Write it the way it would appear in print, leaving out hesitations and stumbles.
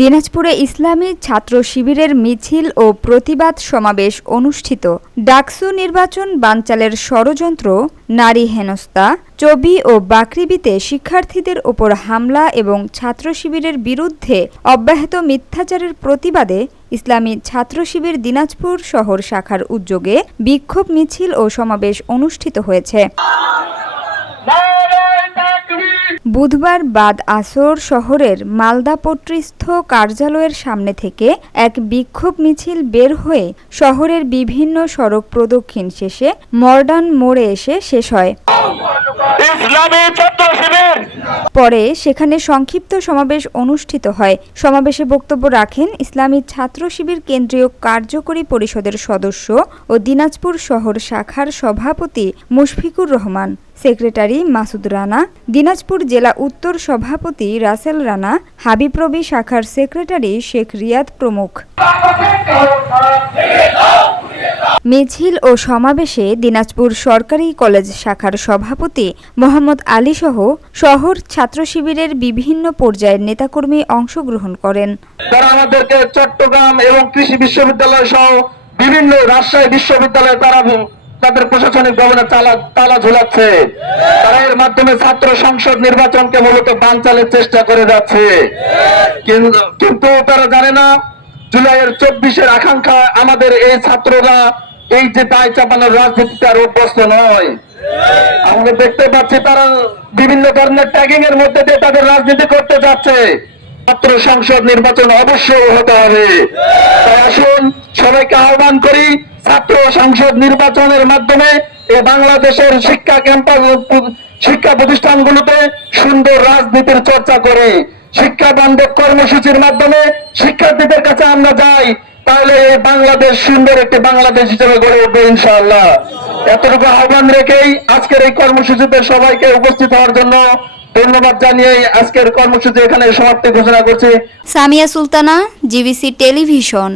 দিনাজপুরে ইসলামী ছাত্র শিবিরের মিছিল ও প্রতিবাদ সমাবেশ অনুষ্ঠিত। ডাকসু নির্বাচন বানচালের ষড়যন্ত্র, নারী হেনস্থা, চবি ও বাকৃবিতে শিক্ষার্থীদের ওপর হামলা এবং ছাত্র শিবিরের বিরুদ্ধে অব্যাহত মিথ্যাচারের প্রতিবাদে ইসলামী ছাত্র শিবির দিনাজপুর শহর শাখার উদ্যোগে বিক্ষোভ মিছিল ও সমাবেশ অনুষ্ঠিত হয়েছে। বুধবার বাদ আসর শহরের মালদাপট্টিস্থ কার্যালয়ের সামনে থেকে এক বিক্ষোভ মিছিল বের হয়ে শহরের বিভিন্ন সড়ক প্রদক্ষিণ শেষে মডার্ন মোড়ে এসে শেষ হয়। পরে সেখানে সংক্ষিপ্ত সমাবেশ অনুষ্ঠিত হয়। সমাবেশে বক্তব্য রাখেন ইসলামী ছাত্র শিবির কেন্দ্রীয় কার্যকরী পরিষদের সদস্য ও দিনাজপুর শহর শাখার সভাপতি মুশফিকুর রহমান, সেক্রেটারি মাসুদ রানা, দিনাজপুর জেলা উত্তর সভাপতি রাসেল রানা, হাবিবরবি শাখার সেক্রেটারি শেখ রিয়াদ প্রমুখ। মিছিল ও সমাবেশে দিনাজপুর সরকারি কলেজ শাখার সভাপতি মোহাম্মদ আলী সহ শহর ছাত্র শিবিরের বিভিন্ন পর্যায়ের নেতাকর্মী অংশগ্রহণ করেন। তারা আমাদেরকে চট্টগ্রাম এবং কৃষি বিশ্ববিদ্যালয় সহ বিভিন্ন রাজশাহী বিশ্ববিদ্যালয়ে তাদের প্রশাসনিক ভবনে তালা ঝুলাচ্ছে। তারা এর মাধ্যমে ছাত্র সংসদ নির্বাচনকে মূলত বানচালের চেষ্টা করে যাচ্ছে। কিন্তু তারা জানে না জুলাইয়ের 24-এর আকাঙ্ক্ষা আমাদের এই ছাত্ররা এই যে দায় চাপানোর রাজনীতিতে আর অভ্যস্ত নয়। আমরা দেখতে পাচ্ছি তারা বিভিন্ন ধরনের ট্যাগিং এর মধ্যে দিয়ে তাদের রাজনীতি করতে যাচ্ছে। ছাত্র সংসদ নির্বাচন অবশ্যই হতে হবে। তাই আসুন সবাইকে আহ্বান করি, ছাত্র সংসদ নির্বাচনের মাধ্যমে বাংলাদেশের শিক্ষা ক্যাম্পাস, শিক্ষা প্রতিষ্ঠানগুলোতে সুন্দর রাজনীতির চর্চা করে শিক্ষা বান্ধব কর্মসূচির মাধ্যমে শিক্ষার্থীদের কাছে আমরা যাই, তাহলে এই বাংলাদেশ সুন্দর একটি বাংলাদেশ হিসেবে গড়ে উঠবে ইনশাআল্লাহ। এতটুকু আহ্বান রেখেই আজকের এই কর্মসূচিতে সবাইকে উপস্থিত হওয়ার জন্য ধন্যবাদ জানিয়ে আজকের কর্মসূচি এখানে সমাপ্তি ঘোষণা করছি। Samia Sultana, GBC television.